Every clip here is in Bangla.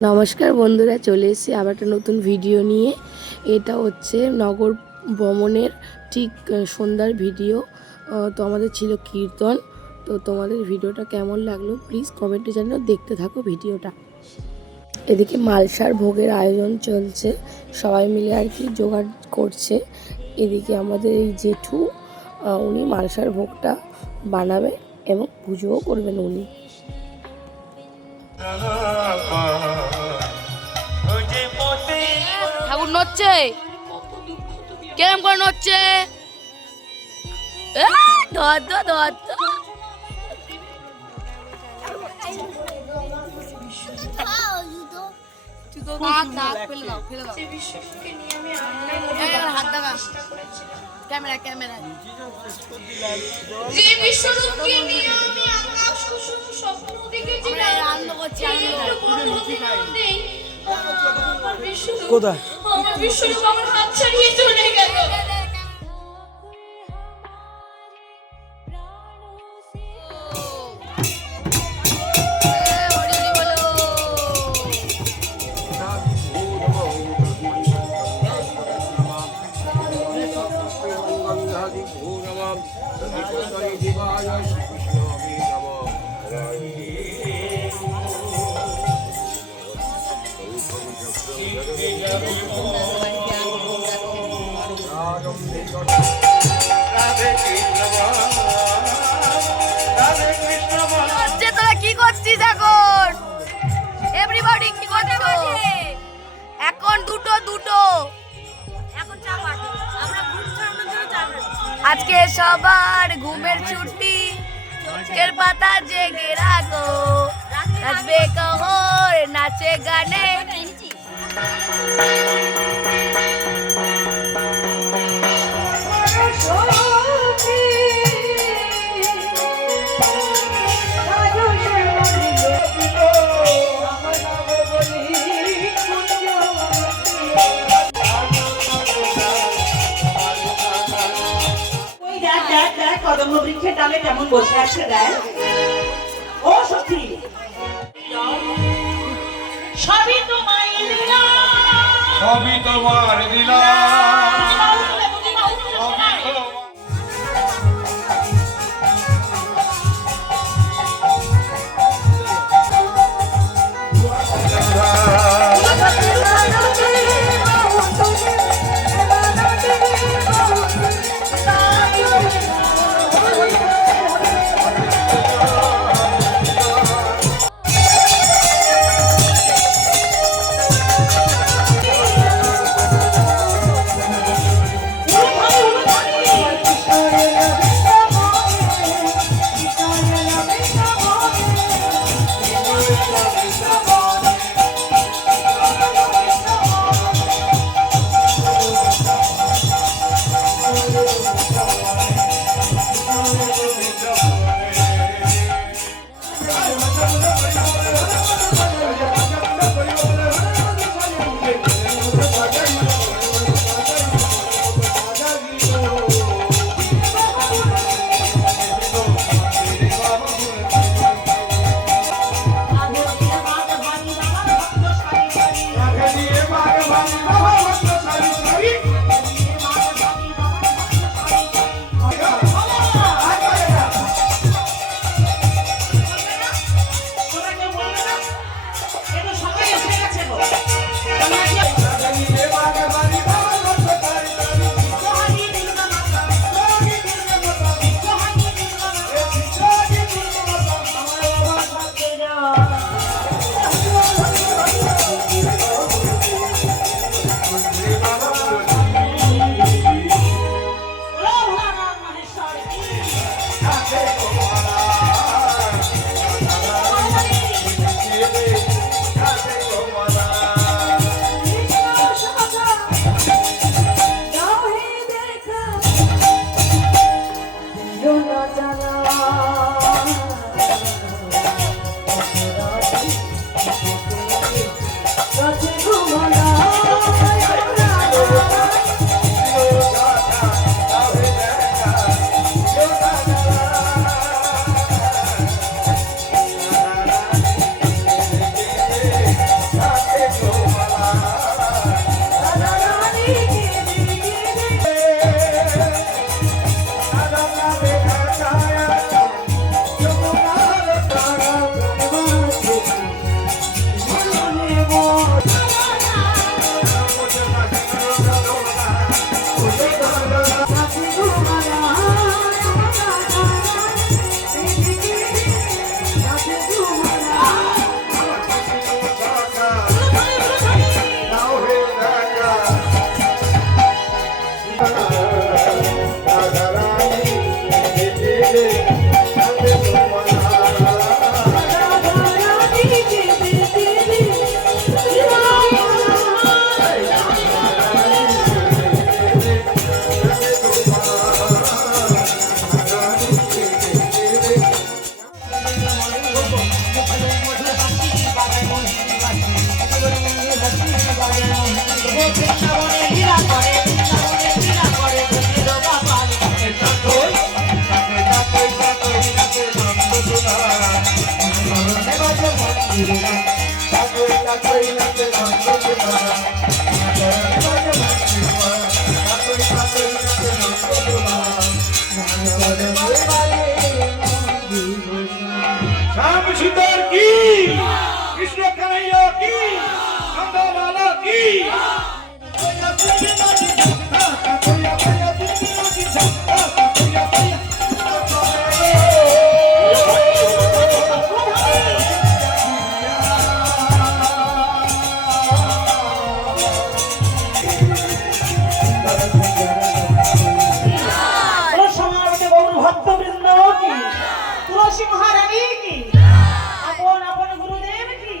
নমস্কার বন্ধুরা, চলে এসেছি আবার একটা নতুন ভিডিও নিয়ে। এটা হচ্ছে নগর ভ্রমণের ঠিক সন্ধ্যার ভিডিও। তো আমাদের ছিল কীর্তন। তো তোমাদের ভিডিওটা কেমন লাগলো প্লিজ কমেন্টে জানিও, দেখতে থাকো ভিডিওটা। এদিকে মালসার ভোগের আয়োজন চলছে, সবাই মিলে আর কি জোগাড় করছে। এদিকে আমাদের এই জেঠু উনি মালসার ভোগটা বানাবে এবং পুজোও করবেন উনি। ঠাকুর নড়ছে, কেরম করে নড়ছে? ধর ধর ধর হাত দেখা ক্যামেরা ক্যামেরা। যে বিশ্বরূপকে নিয়ে আমি আকাশ কুসুম স্বপ্ন দেখেছিলাম, আনন্দ করছি কোথায় আমার বিশ্বরূপ আমার হাত ছাড়িয়ে চলে গেল। তোরা কি করছিস এখন? এভরিবডি কি করছো এখন? দুটো এখন আজকে সবার ঘুমের ছুটি, চোখের পাতা জেগে রাখো, নাচবে কহর নাচে গানে। কদম্ববৃক্ষের ডালে কেমন বসে আছে দেখ। ও সখী, সবই তোমায় দিলাম, সবই তোমার দিলাম। শ্যাম সুন্দর কি, কৃষ্ণ কানাইয়া কি, নন্দলালা কি। ভক্তবৃন্দ কি, তুলসী মহারানী কি, আপন আপন গুরুদেব কি,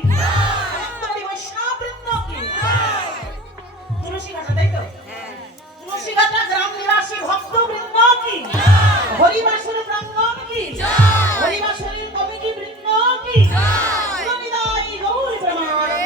আনন্দময়ী বৈষ্ণববৃন্দ কি, তুলসী ঘাটা, তাই তো? তুলসী ঘাটা গ্রাম নিবাসী ভক্তবৃন্দ কি, হরিবাসুর প্রাঙ্গণ কি, হরিবাসুরের কমিটি বৃন্দ কি, গুণনিদায়ী গৌর প্রেমানন্দে।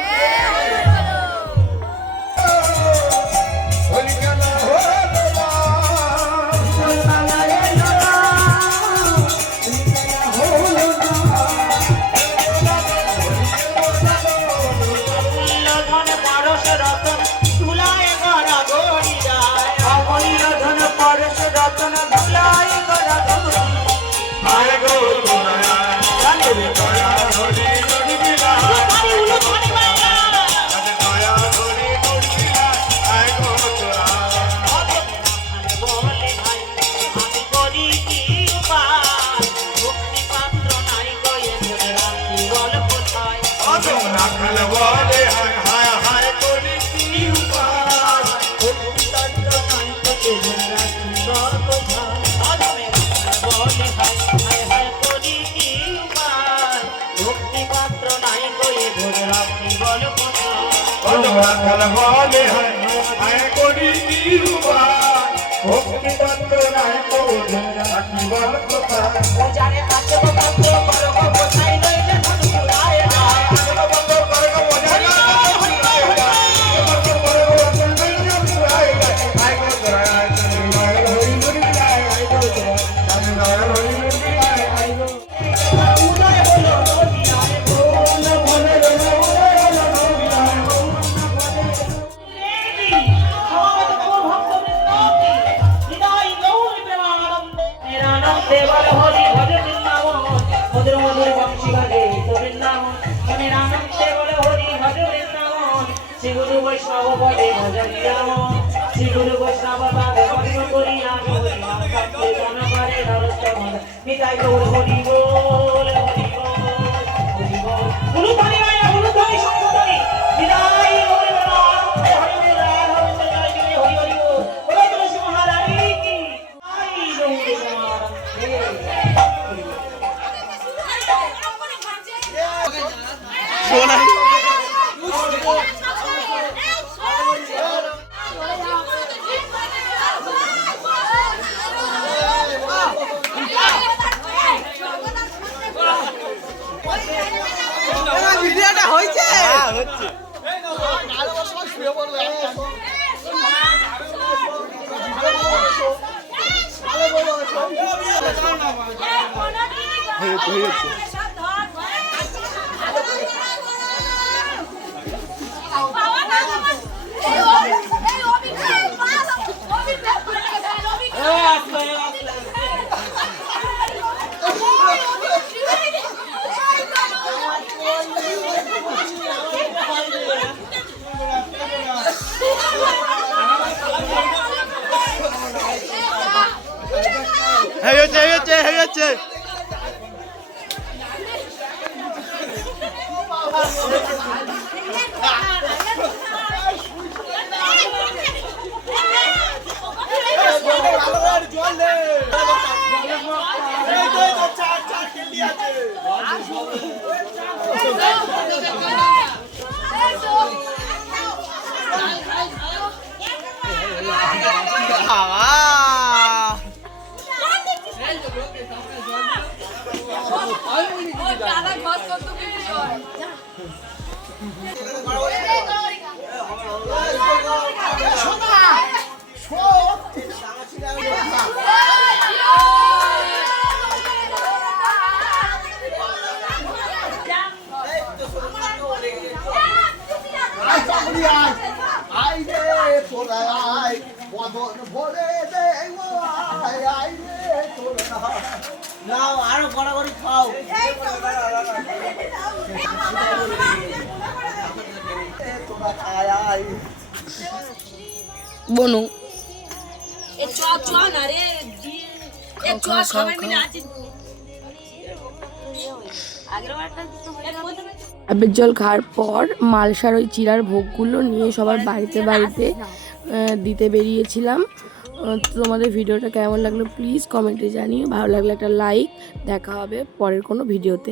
বলে হায় করি কি উপায়, ভক্তি পাত্র নাই তো রাখি বল কোথায়। জানে কাছে পত্র করব বোঝাই লইলে ধন ফুরায় না, শ্রীগুরু বৈষ্ণব পদে ভজনিয়া শ্রী গুরু বৈষ্ণব পাদে ভজন করিয়া হরি নাম করতে মন করে নরোত্তম নিতাই গৌর হরি বল হরি বল হরি বল। গুরু ধ্বনি মায়া গুরু ধ্বনি সংশোধনী নিতাই গৌর নাম হরি বল হরি জয় জয় হরি হরি বল। বলো তুলসী মহারানী কি, নিতাই গৌর নাম ভিডিওটা হয়েছে হচ্ছে হয়ে যাচ্ছে Yeah. নাও আরো গড়াগড়ি খাও বনু ডাবের জল খাওয়ার পর মালসার ওই চিড়ার ভোগগুলো নিয়ে সবার বাড়িতে বাড়িতে দিতে বেরিয়েছিলাম। তোমাদের ভিডিওটা কেমন লাগলো প্লিজ কমেন্টে জানিও, ভালো লাগলে একটা লাইক। দেখা হবে পরের কোনো ভিডিওতে।